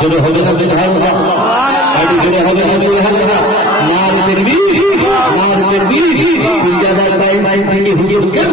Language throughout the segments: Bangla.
জোরে হবে না সুবহান আল্লাহ জোরে হবে না সুবহান আল্লাহ নার তেকবীর সরকার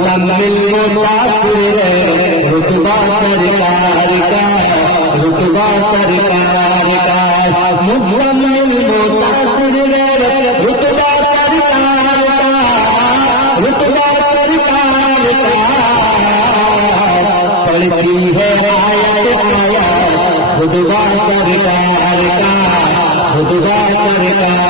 मुस्तमिल मुतासिर रुतबा सरकार का रुतबा सरकार का मुस्तमिल मुतासिर रुतबा सरकार का रुतबा सरकार का पड़ती है आयत आयत खुदवा सरकार का खुदवा सरकार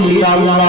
আলহামদুলিল্লাহ